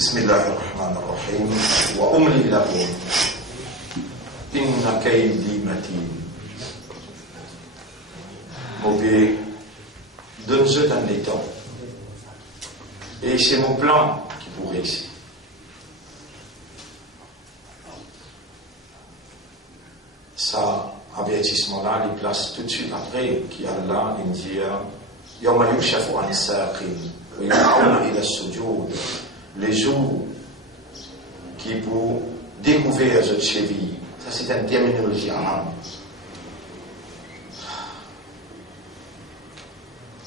بسم الله الرحمن الرحيم وأملي لكم إن كيدي متين. Mauvais, donne-je dans les temps. Et c'est mon plan qui vous réussit. Ça, avertissement-là, il place tout de suite après, qui Allah, il dit Yawma yukshafu an saqin wa yud'auna ila as-sujud. Les jours qui pour découvrir cette cheville, ça c'est une terminologie arabe.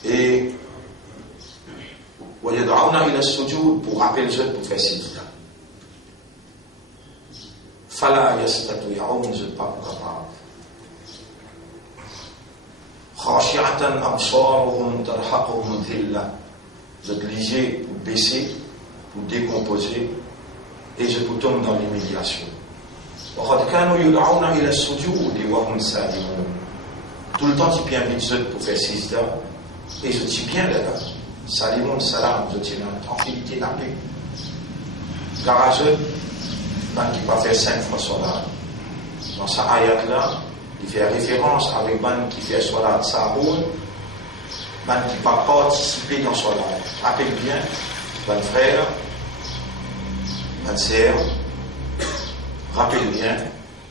Et wa yud'auna ila as-sujud pour rappeler je pour faire sajda. Fala yastati'un, je pas capable. Khashi'atan absaruhum tarhaquhum dhillah. Je obligé pour baisser, pour décomposer, et je vous tombe dans l'humiliation. Tout le temps, tu peux inviter pour faire six ans, et je dis bien là, salimon, salam, je tiens en tranquillité, la paix. Garageux, qui va faire 5 fois salat. Dans sa ayat là, il fait référence avec ban qui fait salat sahoun, ban qui va participer dans salat. Rappelle bien, ban frère, ban sœur, rappelle bien,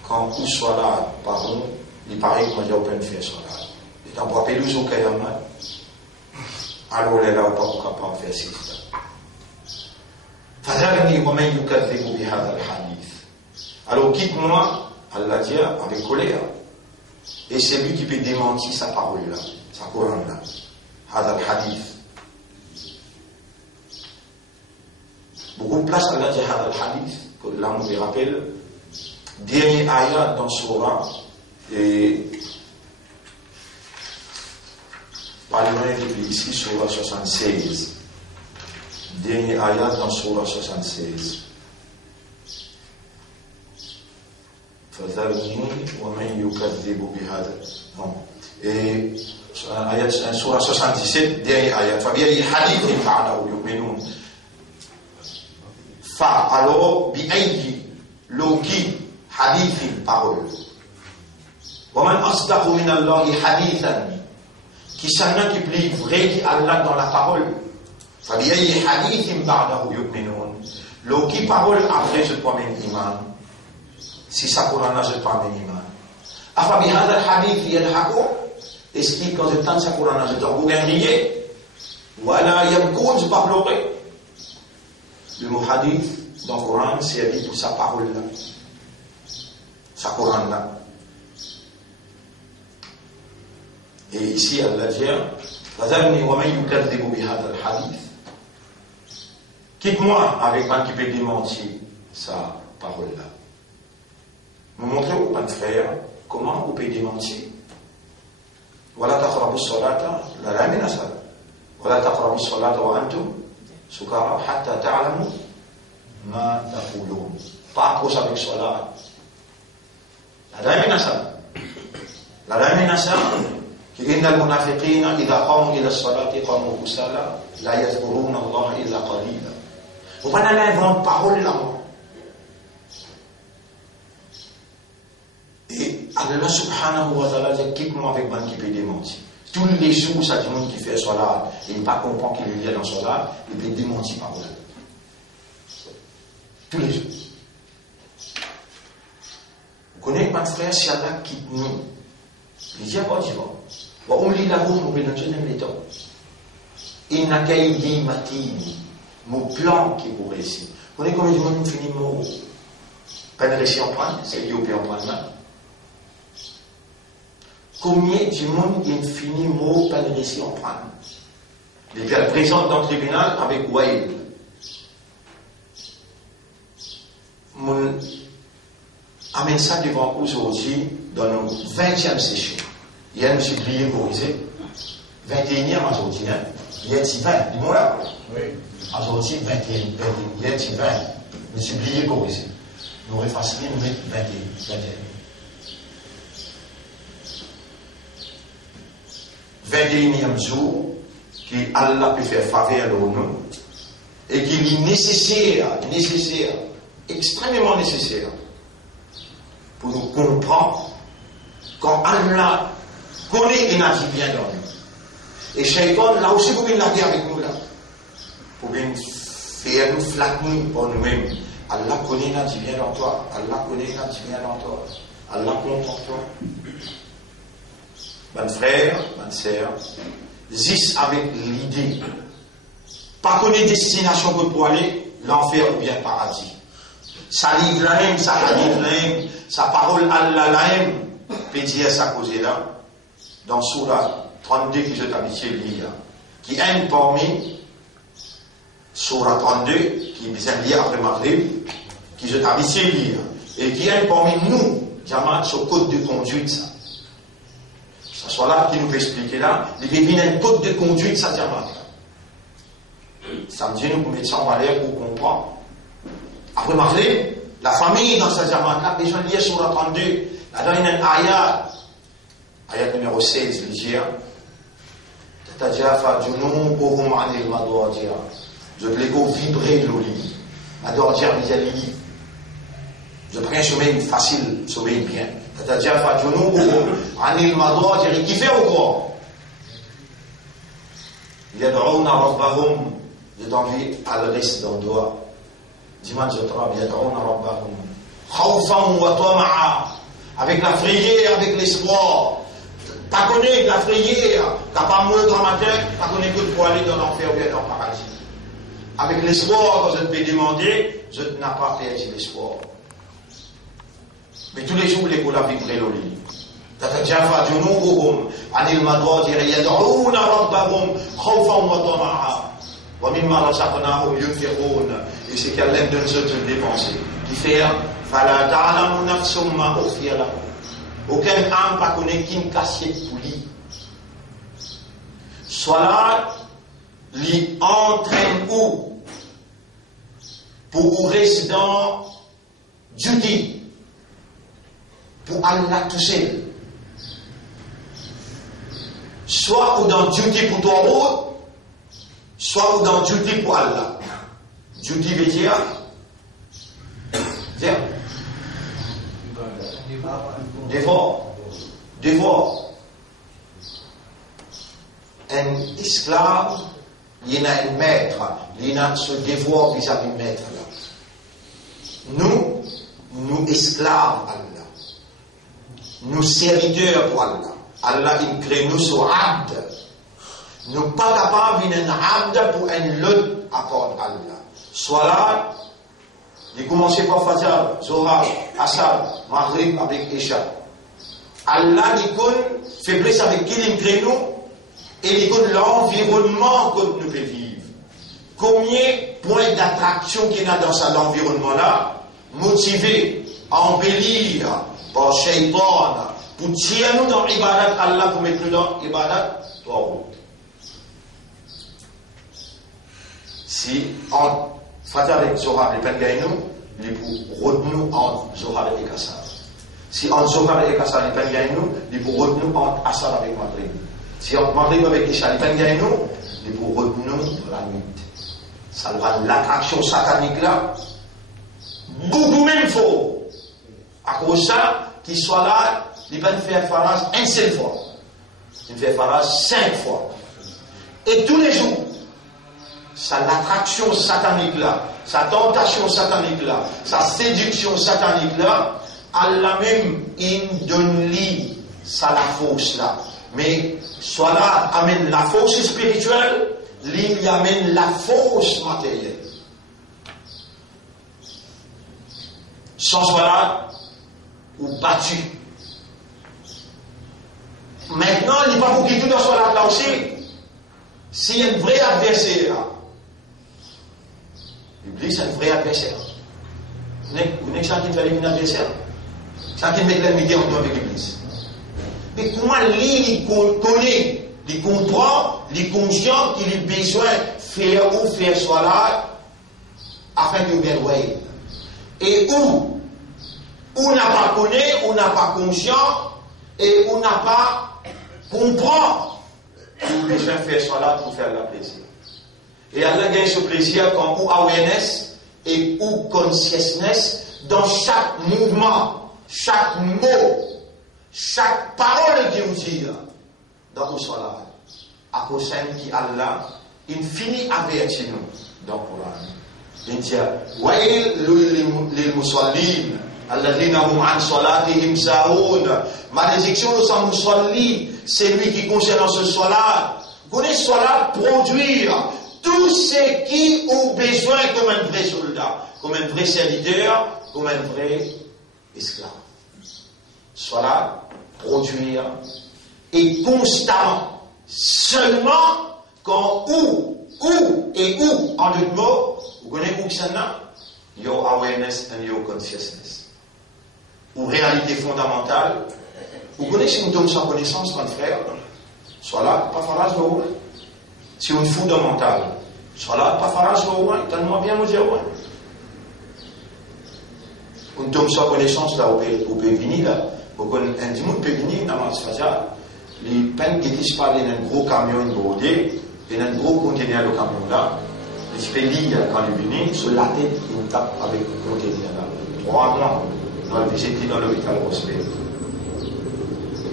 quand où salat, pardon, il paraît que moi j'ai open fait salat. Et dans pour appeler au Kayama, alors là, on pas capable de faire ça. Alors quitte-moi, Allah dit avec colère, et c'est lui qui peut démentir sa parole là, sa Coran là, Hadal Hadith. Beaucoup de place Allah dit Hadal Hadith, que là on me rappelle, dernier ayat dans Surah, et parlement est ici, Surah 76. Dernier ayat dans Surah 76. فذرني ومن يكذب بهذا. Et Surah 77, dernier ayat. فبأي حديث بعده يؤمنون. Alors, بأي لوكي حديث parole. ومن أصدق من الله حديثا. Qui s'en qui plie vrai qui Allah dans la parole. فبأي حديث بعده يؤمنون. لو qui parole après je prends un iman. Si ça Coran là je prends un iman. أفبهذا الحديث يضحكون. Est-ce que quand je tente ça Coran là je dois vous rire? Voilà يبكون, je pas pleurer. Le mot hadith dans le Coran c'est pour sa parole là. Sa Coran là. Et ici Allah dit فذرني ومن يكذب بهذا الحديث. Quitte-moi avec un qui peut démentir sa parole-là. Nous montrez au pan frère comment on peut démentir. Voilà taqrabu as-salata la lamina sal. Voilà taqrabu as-salata wa antum sukara hatta ta'lamu ma taqulun. Pas approche avec salat. La lamina sal. La lamina sal. إن المنافقين إذا قاموا إلى الصلاة قاموا كسالى لا يذكرون الله إلا قليلا. Vous prenez l'invente parole là. Et Allah subhanahu wa ta'ala dit quitte-moi avec man qui peut démentir. Tous les jours, ça dit monde qui fait salat, il ne pas comprend qu'il y a dans salat, il peut démentir parole. Tous les jours. Vous connaissez pas frère, si Allah quitte nous. Il dit à quoi tu vas? وأملي لهم وبنجنهم لتو إن كيدي متين. Mon plan qui vous réussit. Vous connaissez combien de monde finit mon peine réussi en prendre? C'est lié au bien en prendre là. Combien de monde qui finit mon peine réussi en prendre? Les gars présents dans le tribunal avec Waïd. Mon amène ça devant aujourd'hui dans nos 20e session. Hier, je suis plié corrigé. 21e aujourd'hui. Hier, c'est 20. Dis-moi là. Oui. Aujourd'hui, 21. Hier, c'est 20. Je suis plié corrigé. Nous refassons, nous mettons 21. 21e jour, qui Allah peut faire faveur de nous. et qu'il est nécessaire, extrêmement nécessaire, pour nous comprendre quand Allah connaît et n'agit bien dans nous. Et Shaitan, là aussi, pour bien l'arrêter avec nous, là, pour bien faire nous flatter pour nous-mêmes. Allah connaît et n'agit bien dans toi. Allah connaît et n'agit bien dans toi. Allah compte en toi. Mon frère, ma sœur, zis avec l'idée, pas connaître destination pour aller, l'enfer ou bien paradis. Ça livre la même, ça livre la même, sa parole Allah la même, peut dire ça cause là, dans Surah 32 que je t'habitué à lire, qui aime parmi Surah 32, qui vient lire après Maghrib, qui je t'habitué à lire, et qui aime parmi nous, Jamaat, sur code de conduite, ça. Ça soit là qui nous peut expliquer là, il y a un code de conduite, ça, Jamaat. Ça me dit, nous, pour mettre ça en valeur, pour comprendre. Après Maghrib, la famille dans sa Jamaat, là, les gens lire Surah 32, là-dedans, il y a un ayat numéro 16, l'Igia. Tatajafa junubuhum anil madwajia. Je vais vibrer le lit. Madwajia, vis-à-vis. Je prends un sommeil facile, sommeil bien. Tatajafa junubuhum anil madwajia. Qui fait au quoi? Yad'ouna rabbahum. Je t'envie à le reste d'endroit. Dimanche, je travaille. Yad'ouna rabbahum. Khawfan wa tama'a. Avec la frayeur, avec l'espoir. T'as connu la frayeur, t'as pas moins grand matin, t'as connu que pour aller dans l'enfer ou bien dans le paradis. Avec l'espoir, quand je te peux demander, je n'ai pas perdu l'espoir. Mais tous les jours, les colas vibrer le lit. تتجافى جنوبهم عن المضاجع يدعون ربهم خوفا وطمعا ومما رزقناهم ينفقون. Et c'est qu'Allah donne ce de dépenser. Qui fait فلا تعلم نفس ما أخفي لهم. Aucun âme pas connaît qu'une cassette pour lui. Soit là, lui entraîne où pour rester dans duty, pour Allah tout seul. Soit ou dans duty pour ton route, soit ou dans duty pour Allah. Duty veut dire, dévore. Un esclave, il y a un maître, il y a ce dévore vis-à-vis du maître. Nous esclaves Allah. Nous serviteurs pour Allah. Allah, il crée nous sur abd. Nous pas capables d'un abd pour un lot accord Allah. Soit là, il commence par Fajr, Zohar, Asar, Maghrib avec Isha. Allah dit qu'on faiblesse avec qui il crée nous et il connaît l'environnement que nous devons vivre. Combien de points d'attraction qu'il y a dans cet environnement-là, motivés à embellir par Shaitan, pour tirer nous dans l'ibadat Allah, pour mettre nous dans l'ibadat Tawhid. Si en Fajr avec Zohar et Pengaïnou, il est pour retenir entre Zohar et Kassar. Si en Zohar et Kassar et Pengaïnou, il est pour retenir entre Asar avec Maghrib. Si en Maghrib avec Isha et Pengaïnou, il est pour retenir la nuit. Ça va l'attraction satanique là, beaucoup même faux. À cause de ça, qu'il soit là, il va faire farage une seule fois. Il fait farage 5 fois. Et tous les jours, ça l'attraction satanique là, sa tentation satanique là, sa séduction satanique là, Allah même, il donne lui, ça la force là. Mais, soit là, amène la force spirituelle, lui, il amène la force matérielle. Sans soit là, ou battu. Maintenant, il n'est pas pour qu'il tout soit là aussi. S'il y a un vrai adversaire, l'Église c'est un vrai adversaire. Vous n'êtes pas qui fait un adversaire. Ça qui met l'ennemie en nous avec l'Église. Mais comment lui, il connaît, il comprend, il est conscient qu'il a besoin de faire ou faire soit là, afin de bien voir. Et où n'a pas connaît, où n'a pas conscient, et où n'a pas comprend, il a besoin de faire soit là pour faire la plaisir. Et Allah gagne ce plaisir quand ou awareness et ou consciousness dans chaque mouvement, chaque mot, chaque parole que vous dites dans le salat. À cause qui Allah, il finit avertir nous dans le Coran. Il dit Wail lil musallin alladhina hum an salatihim sahun. Malédiction aux musallin, c'est lui qui concerne ce salat. Vous connaissez salat produire tout ce qui ont besoin comme un vrai soldat, comme un vrai serviteur, comme un vrai esclave. Salat produire et constamment. Seulement quand où en d'autres mots, vous connaissez où que ça n'a? Your awareness and your consciousness. Ou réalité fondamentale. Vous connaissez si nous sommes sans connaissance, mon frère? Soit là, pas farage de roule. Si on fout mental, soit là, pas farage de roule, tellement bien nous dire, ouais. Nous sommes sans connaissance, là, au Pévini, là. Vous connaissez un dimanche Pévini, dans la Sfaja, les peines qui disent pas d'un gros camion brodé, et d'un gros conteneur de camion là, les pays, quand ils viennent, se la tête, ils tapent avec le conteneur là. 3 mois, nous avons visité dans l'hôpital Rospé.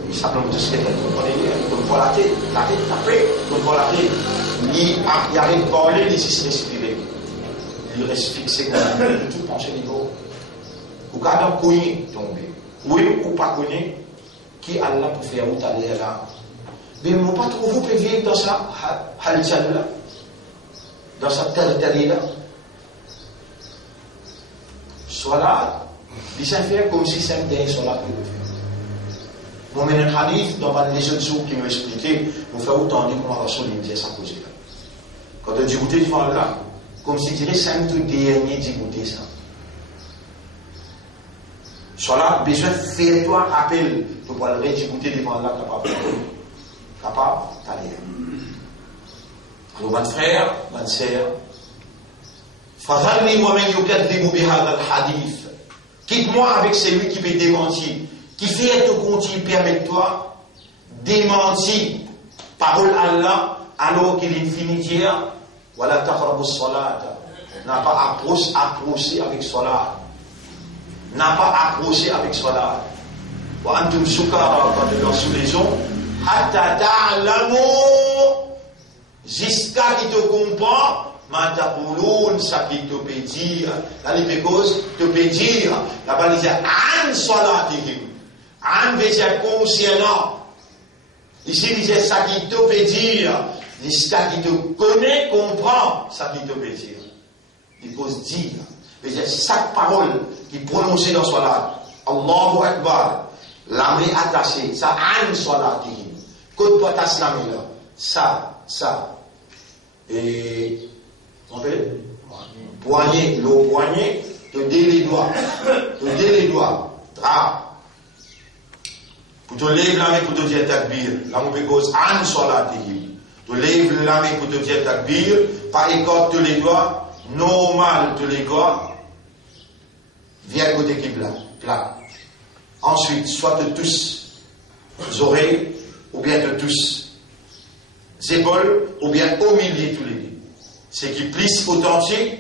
Ils savent que c'est ce qu'on voit la tête tapée, on voit la tête. Il arrive à parler, il se respirer. Il reste fixé comme un tout penché niveau. Ou quand on connaît tomber, oui ou pas connaît, qui Allah peut faire où t'aller là. Mais on ne peut pas trouver vous vivre dans ça, là, dans sa terre là. Soit là, il s'est fait comme si c'était un dernier soit là que vous faites. Mon mène un hadith dans les autres jours qui m'ont expliqué, vous faites autant dire comment Rasoul me disait ça cause là. Quand on dit goûter devant Allah, comme si dirait c'est un tout dernier dit goûter ça. Soit là, besoin de faire toi appel pour pouvoir le réécouter devant Allah capable d'aller. Alors, mon frère, ma sœur, Fadhalni wa man yukadhibu bihadha al-hadith. Quitte-moi avec celui qui peut démentir, qui fait te continue, permets-toi, démentir parole Allah, alors qu'il est fini d'hier, voilà taqrabu salat, n'a pas approché avec salat. N'a pas approché avec salat. Wa antum sukara quand ils sont sous les eaux, hatta ta'lamu, jusqu'à qui te comprend, ma taqulun, ça qui te peut dire. Là, les causes te peut dire. Là-bas, il dit an salatihim. An veut dire concernant. Ici, il dit ça qui te peut dire. Jusqu'à qui te connaît, comprend, ça qui te peut dire. Il cause dire. Il dit chaque parole qui est prononcée dans salat, Allahu Akbar, la main attachée, ça an salatihim. Côte toi attache la main là. Ça. Et on fait poignet, le poignet, te dé les doigts, drap. Pour te lever la main pour te dire takbir, la main cause an salatihim. Tu lèves la main pour te dire takbir, pas écorte tous les doigts, normal tous les doigts, viens côté Qibla, plat. Ensuite, soit te touches les oreilles, ou bien te touches les épaules, ou bien au milieu tous les deux. C'est qui plisse authentique,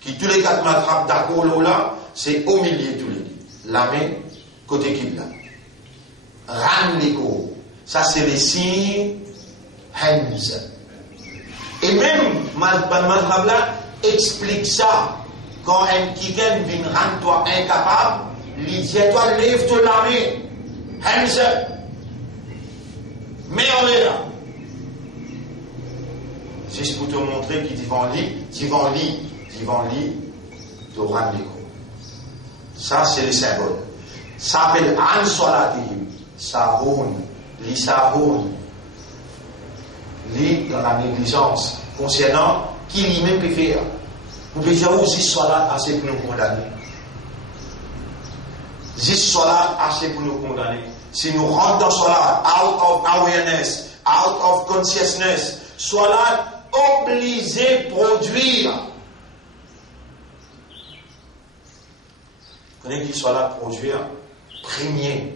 qui tous les 4 m'attrapent d'accord là, c'est au milieu tous les deux. La main, côté Qibla. Ran les coups. Ça, c'est les signes hands. Et même, madame là, explique ça. Quand un quelqu'un vient rendre toi incapable, il dit toi, lève-toi la main. Hands up. Mais on est là. Juste pour te montrer qu'il devant lit, tu rends les coups. Ça, c'est le symbole. Ça s'appelle an salatihim. Sahun, li sahun. Li dans la négligence concernant qui lui-même peut faire. Vous pouvez dire aussi salat assez pour nous condamner. Juste salat assez pour nous condamner. Si nous rentrons dans salat, out of awareness, out of consciousness, salat obligé produire. Vous connaissez qui salat produire? Premier.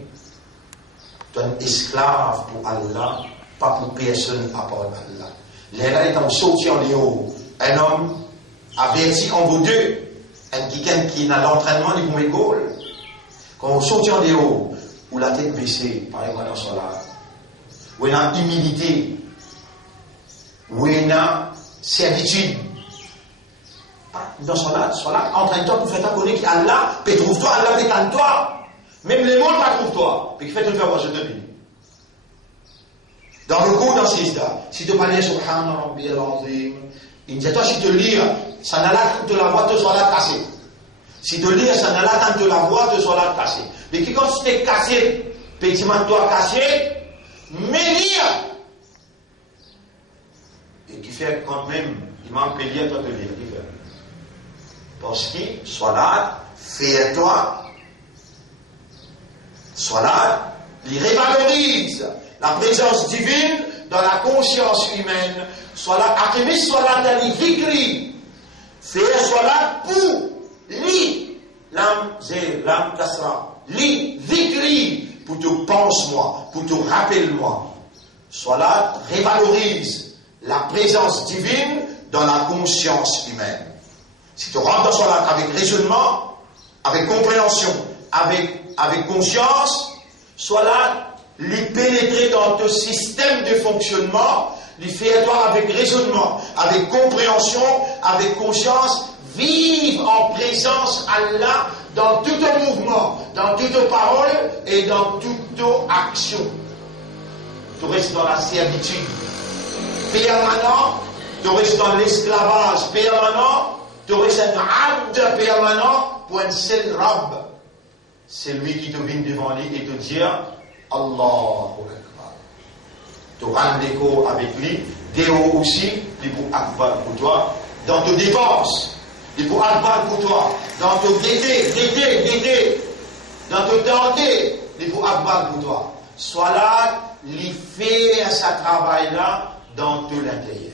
Un esclave pour Allah, pas pour personne à part Allah. Les là étant sortis en haut, un homme averti en vos deux, un qui a l'entraînement du bon école. Quand on saute en haut, ou la tête baissée, par exemple dans son là, où il y a humilité, où il y a servitude. Dans son là, entraîne-toi pour faire ta connaître qu'Allah, puis trouve-toi, Allah peut calme-toi. Même les mondes pas trouve-toi, puis fait te faire voir je te dis. Dans le cours dans Sisda, si tu parlais Subhana Rabbi al-Azim, il dit toi si tu lis, ça n'a là quand tu la vois, tu sois là cassé. Si tu lis, ça n'a là quand tu la vois, tu sois là cassé. Mais qui quand tu t'es cassé, petit toi cassé, mais lire. Et qui fait quand même, il manque de lire, toi te lire. Parce que, sois là, fais-toi. Sois là, il révalorise la présence divine dans la conscience humaine. Soit là, Artemis, soit là, dans les vikri. Fais, soit là, pour, lit, l'âme kasra, lit, vikri, pour te pense-moi, pour te rappelle-moi. Soit là, révalorise la présence divine dans la conscience humaine. Si tu rentres dans son lac avec raisonnement, avec compréhension, avec conscience, soit là, lui pénétrer dans ton système de fonctionnement, lui faire toi avec raisonnement, avec compréhension, avec conscience, vivre en présence Allah dans tout ton mouvement, dans toute parole et dans toute action. Tu restes dans la servitude permanente, tu restes dans l'esclavage permanent, tu restes un abd permanent pour un seul Rabb. C'est lui qui te vient devant lui et te dit Allahu Akbar. Tu rends l'écho avec lui, Déo aussi, il pour Akbar pour toi, dans tes dépenses, il pour Akbar pour toi, dans ton guetter, dans ton tenter, il pour Akbar pour toi. Sois là, il fait sa travail là dans tout l'intérieur.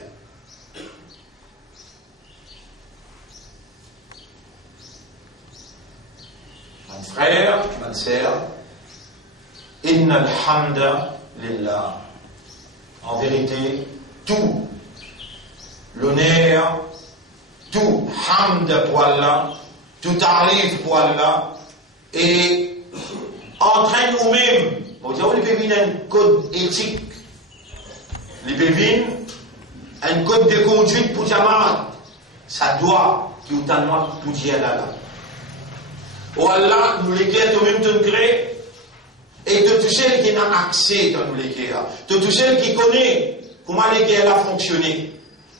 Mon frère, ma sœur, Inna al-hamda lillah. En vérité, tout l'honneur, tout hamd pour Allah, tout arrive pour Allah, et entraîne nous-mêmes. Bon, il peut venir un code éthique, il peut venir un code de conduite pour Jamaat. Ça doit, qui est tellement pour dire là. Oh Allah, nous les guerres, nous même te créer, et de tout ceux qui n'ont accès dans nous les guerres, de tout ceux qui connaissent comment les guerres ont fonctionné.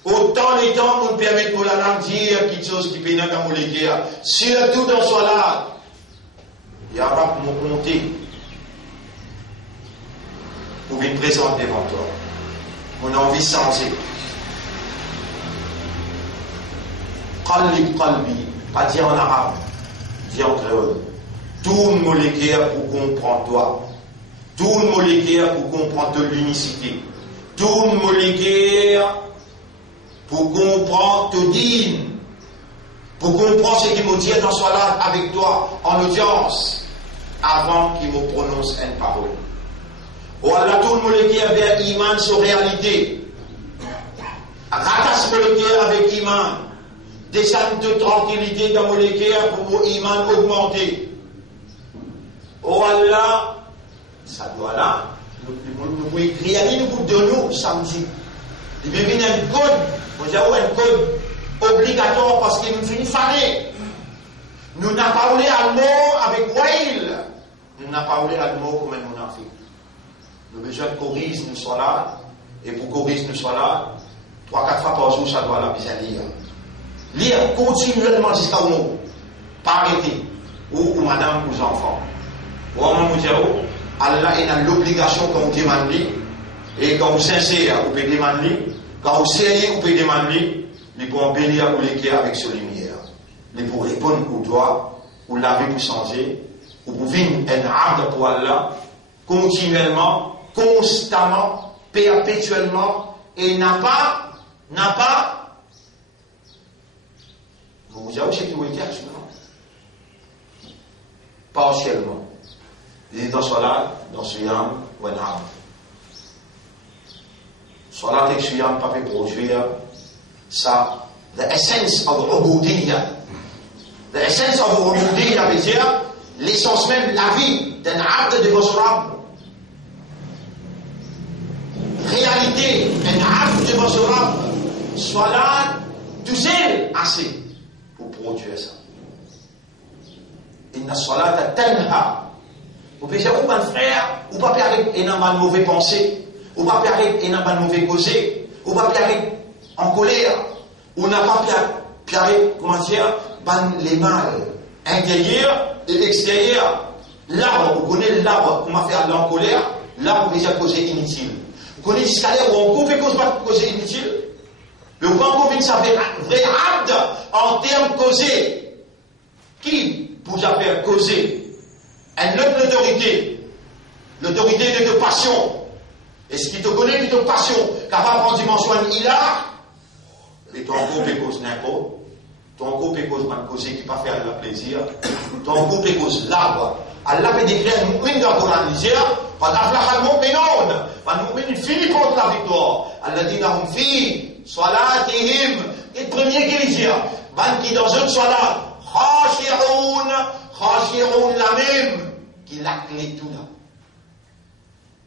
Autant les temps nous permettent pour la langue dire quelque chose qui peut dans nous les guerres, surtout dans ce là, il y a pas pour nous compter, pour une présente devant toi. On a envie de changer. Qalbi, pas dire en arabe. Dit en créole, tout le molécule pour comprendre toi, tout le molécule pour comprendre l'unicité, tout le molécule pour comprendre te dire, pour comprendre ce qu'il me dit dans soit là avec toi en audience, avant qu'il me prononce une parole. Ou alors tout le molécule vers iman sur réalité, rattache le molécule avec iman. Descendre de tranquillité dans mon équerre pour mon iman augmenter. Oh Allah, ça doit là, nous pouvons écrire, nous pouvons de nous samedi. Il peut venir un code, vous avez un code obligatoire parce qu'il nous finit fané. Nous n'avons pas parlé à mot avec Wail. Nous n'avons pas parlé à mot comme un monarque. Nous besoin de corriger, nous sommes là, et pour corriger, nous sommes là, 3-4 fois par jour, ça doit là, bien lire. Lire continuellement jusqu'à où nous, pas arrêter, ou madame, ou enfants. Ou à mon Dieu, Allah a l'obligation quand vous demandez, et quand vous sincère, vous pouvez demander, quand vous sérieux, vous pouvez demander, mais pour embellir ou l'équerre avec sa lumière, mais pour répondre au doigt, ou laver pour changer, ou pour vivre un arbre pour Allah, continuellement, constamment, perpétuellement, et n'a pas, vous avez ce qui vous dit actuellement. Partiellement. Il est dans ce là, dans ce yam, ou un arbre. Soit là, avec ce yam, pas fait produire, ça, The essence of Ubudiyya. The essence of Ubudiyya veut dire l'essence même, la vie d'un abd de votre Rabb. Réalité, un abd de votre Rabb. Soit là, tout seul, assez pour produire ça. Inna salata tanha. Vous pouvez dire, ou pas frère, ou pas perdre énormément de mauvais pensées, ou pas perdre énormément de mauvais causés, ou pas perdre en colère, ou n'a pas perdre, comment dire, les mal intérieurs et extérieurs. L'arbre, vous connaissez l'arbre, comment faire aller en colère, l'arbre vous déjà causé inutile. Vous connaissez jusqu'à l'heure où on coupe et cause pas causé inutile. Le grand convient ça fait un vrai abd en termes causés. Qui vous a fait causer? Une autre autorité. L'autorité de passion. Est-ce qu'il te connaît de passion? Capable en dimension il a? Et ton couple cause n'importe. Ton couple cause mal causé qui pas faire le plaisir. Ton couple cause l'arbre. Allah peut décrire une dans le Coran. Il dit, قد أفلح المؤمنون. المؤمنين finit contre la victoire. الذين هم في صلاتهم. Et le premier qui dit, qui dans une salat, khashi'un la même, qui la clé tout là.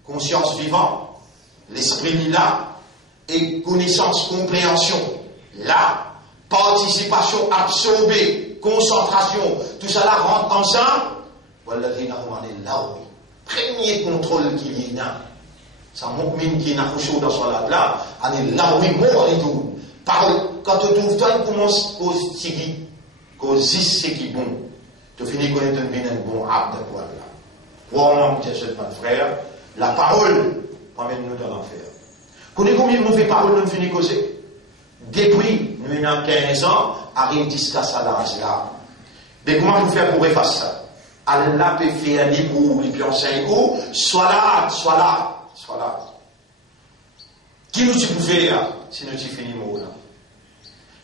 Conscience vivante, l'esprit là, et connaissance, compréhension, là, participation absorbée, concentration, tout ça là rentre ensemble. Premier contrôle qu'il y a, ça mu'min qui n'a pas chaud dans son là, on est là, oui, mort et tout. Quand tu trouves toi, il commence au tigui, au zis, c'est qui bon. Tu finis connaître un bon abd de quoi là. Crois-moi, mon cher frère, la parole emmène-nous dans l'enfer. Connais combien de mauvaises paroles nous finissons causer? Depuis, nous avons 15 ans, arrive jusqu'à ça là. Mais comment vous faire pour effacer ça? Allah peut faire un livre, et puis on sait où, soit là. Qui nous peut faire, si nous finissons là?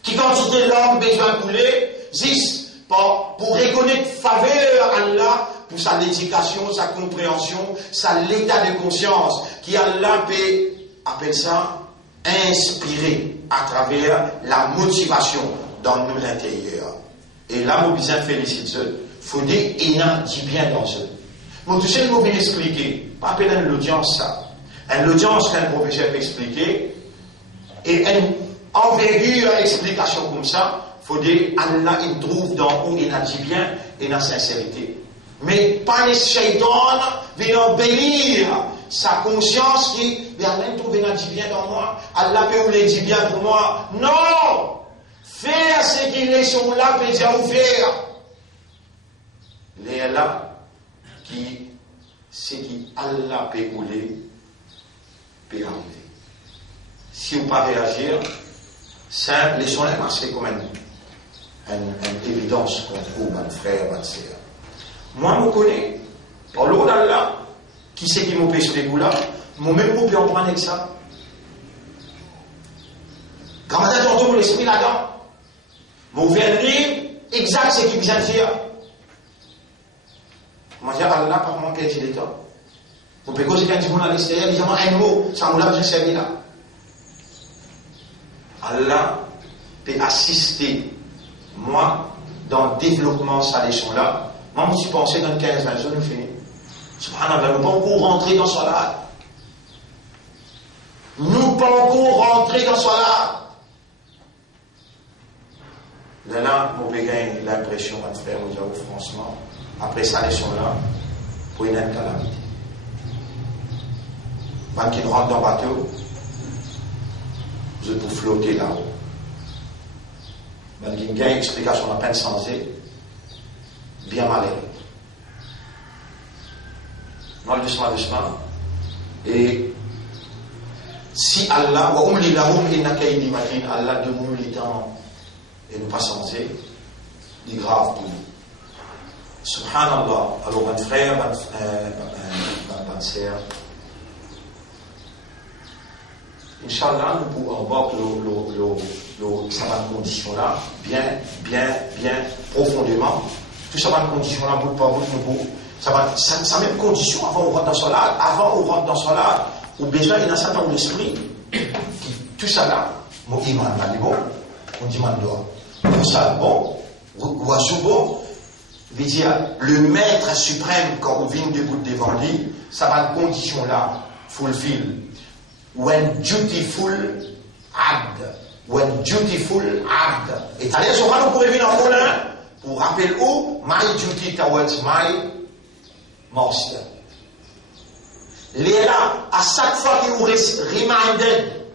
Qui quantité l'homme besoin de couler, juste pour reconnaître faveur à Allah, pour sa dédication, sa compréhension, sa l'état de conscience, qui Allah peut, appelle ça, inspirer à travers la motivation dans nous l'intérieur. Et là, nous besoin de féliciter eux. Il faut dire, il y a du bien dans eux. Bon, tout ça, nous venons expliquer. Pas appeler une audience, ça. Une audience qu'un professeur peut expliquer, et une envergure explication comme ça, il faut dire, Allah, il trouve dans où il y a du bien et la sincérité. Mais pas les shaitans viennent embellir sa conscience qui, mais Allah, il trouve du bien dans moi. Allah peut vous le dire bien pour moi. Non! Faire ce qu'il est sur là, peut dire vous faire. Les là, qui, ce qui Allah peut rouler, peut arriver. Si vous ne pas réagir, simple, les sons marcher comme une évidence qu'on trouve, mon frère, ma soeur. Moi, je connais, par l'eau d'Allah, qui c'est qui m'a pêché les là, moi-même, je peux en prendre avec ça. Quand on a entendu l'esprit là-dedans, je vais dire exact ce qu'il vient de dire. Moi, je dis Allah, par mon pêché les temps. Vous pouvez causer quand on à l'extérieur, disons un mot, ça me l'a bien servi là. Allah peut assister, moi, dans le développement de cette leçon-là. Moi, je me suis pensé dans 15-20 jours, nous finissons. Subhanallah, nous ne pouvons pas encore rentrer dans ce là. Nous ne pouvons pas encore rentrer dans ce là. Là, mon béguin, l'impression, mon frère, nous avons franchement, après cette leçon-là, pour une calamité. Quand il rentre dans le bateau, vous êtes pour flotter là-haut. Quand il y a une explication à peine sensée, bien malheureux. Non, doucement. Et si Allah, Allah donne-nous les temps et nous pas sensés, c'est grave pour nous. Subhanallah. Alors, mon frère, ma sœur, Inch'Allah, nous pouvons voir cette condition-là, bien profondément. Tout ça va condition-là, bout par bout, ça même condition avant on rentre dans son âge. Avant on rentre dans son âge, ou déjà il y a un certain nombre d'esprit. Tout ça là, mon iman, on dit maintenant, pour ça, bon, bon, veut dire, le maître suprême, quand on vient debout devant lui, ça va une condition là, fulfill. When dutiful abd. When dutiful abd. Et allez, ce qu'on pourrait venir en Roland, pour rappeler où, my duty towards my master. Les là, à chaque fois qu'il vous reste reminded,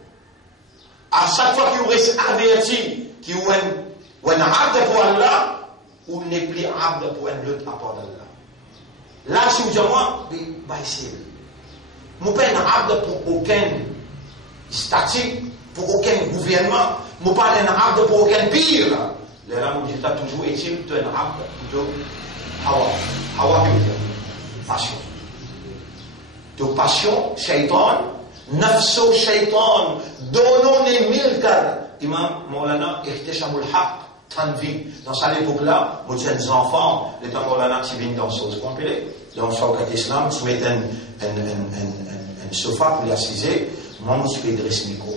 à chaque fois qu'il vous reste averti, qu'il vous est abd pour Allah, ou n'est plus abd pour un autre à part d'Allah. Là, si vous dites moi, bah, c'est. Je ne suis pas abd pour aucun statique, pour aucun gouvernement, je ne suis pas abd pour aucun pire. Là, je dis toujours, est-il un abd plutôt hawa. Hawa, passion. De passion, shaitan, nafso shaitan, donnons les milkar. Imam Maulana, ikhtishamul haq. Dans cette époque-là, nous sommes des enfants, les temps Maulana qui viennent dans ce complet, dans le Shawkat Islam, nous mettons un sofa pour l'assiser, moi, je suis dresse micro.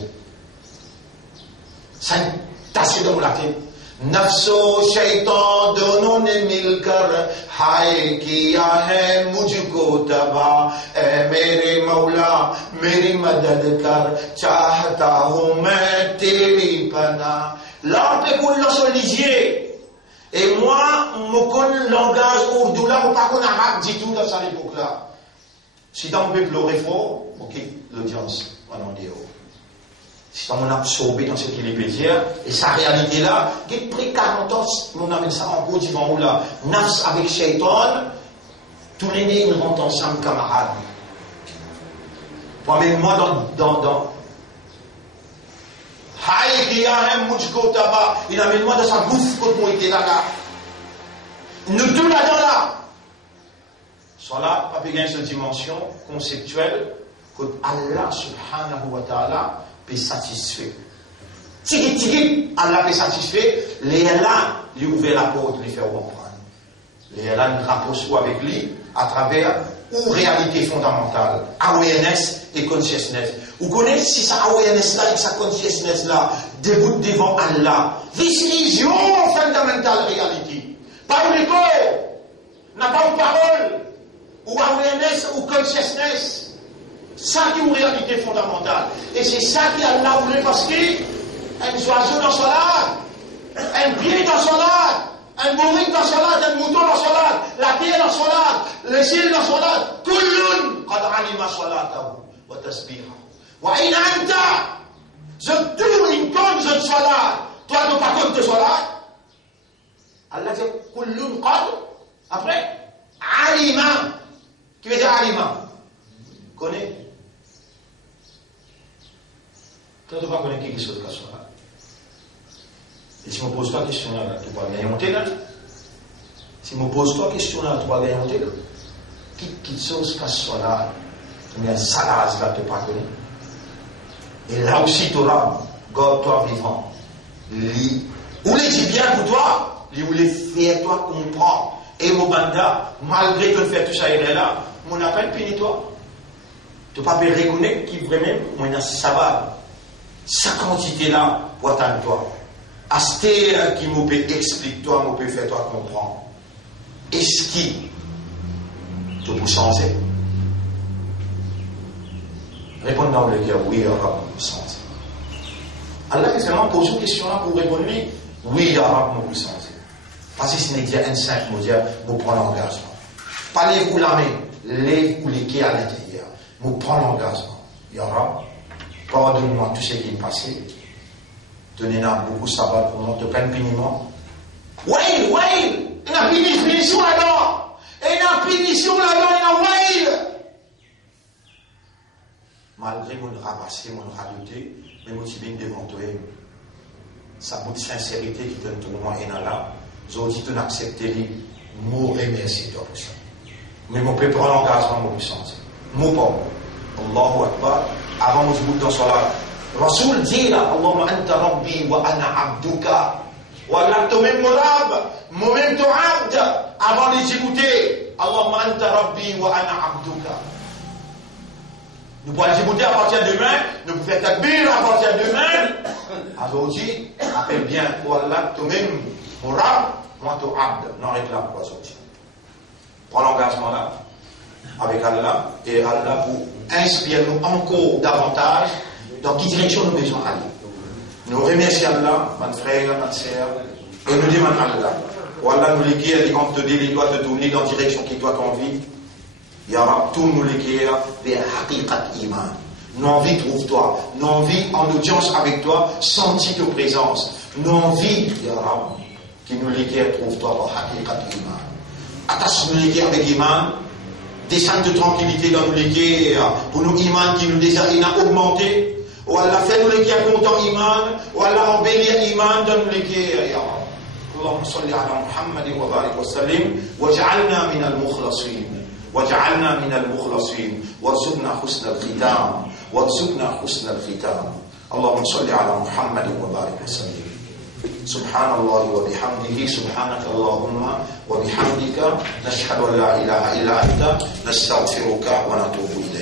C'est une tasse de la tête. Nafso shaitan dono ne milkar hai kiya hai mujhko taba mere maula meri madad kar chahta hu main teri pana. Là, on peut qu'on l'a lisier. Et moi, je connais le langage ourdou là, je ne sais pas arabe du tout dans cette époque-là. Si on peut pleurer fort, ok, l'audience, on en dit. Si on a absorbé dans ce qu'il peut dire, et sa réalité-là, qui pris 40 ans, on amène ça en gros, devant où là, Nafs avec Shaitan, tous les nez, ils rentrent ensemble camarades. Moi, dans il amène moi dans sa bouffe quand moi était là. Nous tous là-dedans là. Soit là, pas gagner cette dimension conceptuelle que Allah subhanahu wa ta'ala peut satisfaire. Tiki, Allah peut satisfaire. Les là, lui ouvert la porte, lui faire comprendre. Les là, nous rapprochons avec lui à travers ou réalité fondamentale, awareness et consciousness. Vous connaissez si ça awareness là et sa consciousness là débute devant Allah. This is your fundamental reality. Pas une école, n'a pas une parole, ou awareness ou consciousness. Ça qui est une réalité fondamentale. Et c'est ça qui Allah voulait parce qu'un oiseau dans son lac, un pied dans son lac, un bourrique dans son lac, un mouton dans son lac, la terre dans son lac, le ciel dans son lac, tout le monde, qad alima salatahu wa tasbiha. Wa in anta, je tourne une compte de salat, toi tu pas compte de salat. Allah dit, kullun qad, après, alima, qui veut dire alima, connais. Toi tu pas connais quelque chose de la salat. Et si je me pose toi la question là, tu vas gagner monter là. Si je me pose toi la question là, tu vas gagner monter là. Qui chose qu'à ce là, tu mets un salade là, tu ne pas connais. Et là aussi, tu auras, God, toi vivant. Ou les dit bien pour toi, ou les faire toi comprendre. Et mon banda, malgré que le fait tout ça, il est là, mon appel puni toi. Tu ne peux pas me reconnaître qui vraiment, moi, dans ce sabbat, sa quantité là, pour attendre toi. Asté qui me peut expliquer toi, me peut faire toi comprendre. Est-ce qui te peut changer? Répondre dans le cœur, oui, il y aura changer. Allah est seulement posé une question là pour répondre, oui, il y aura mon changer. Parce que ce n'est pas un simple mot, dire, vous prenez l'engagement. Pas lève-vous la main, lève-vous les pieds à l'intérieur. Vous prenez l'engagement. Il y aura, pardonne-moi tout ce qui est passé. Donnez-nous beaucoup de sabbat pour nous, de plein puniment. Oui, il y a une punition là-dedans. Il y a une punition là-dedans, il y a malgré mon rabassé, mon radoté, mais mon tibin devant toi, ça bout de sincérité qui donne tout le monde et là, j'ai dit de n'accepter les mots remercier toi pour ça. Mais mon peut prendre l'engagement, mon puissance. Mon pauvre. Allahu Akbar, avant mon bout dans son là. Rasul dit là, Allahumma anta rabbi wa ana abduka. Wa la tomem morab, momento abd, avant les écouter. Allahumma anta rabbi wa ana abduka. Nous pouvons Djibouti à partir de demain, nous pouvons faire Takbir à partir de demain. Aujourd'hui, appelle bien pour Allah, toi-même, mon rab, moi, ton abd, non réclame pas sortir. Prends l'engagement là, avec Allah, et Allah pour inspirer nous encore davantage dans quelle direction nous besoin aller. Nous remercions Allah, mon frère, ma soeur, et nous demandons Allah. Voilà, nous les guérir, quand te dit, il doit te tourner dans la direction qui doit t'envie. Ya Rab, tout nous les guérir vers Haqiqat Iman. Nous envie, trouve-toi. Nous envie, en audience avec toi, sentis ta présence. Nous envie, Ya Rab, qui nous les guérir, trouve-toi dans Haqiqat Iman. Attache-nous les guérir avec Iman. Descends de tranquillité dans nous les guérir. Pour nous, Iman qui nous désire, il a augmenté. Ou Allah fait nous les guérir content Iman. Ou Allah embellir Iman dans nous les guérir, Ya Rab. اللهم صل على محمد وبارك وسلم واجعلنا من المخلصين واجعلنا من المخلصين وارزقنا حسن الختام وارزقنا حسن الختام اللهم صل على محمد وبارك وسلم سبحان الله وبحمده سبحانك اللهم وبحمدك نشهد ان لا اله الا انت نستغفرك ونتوب اليك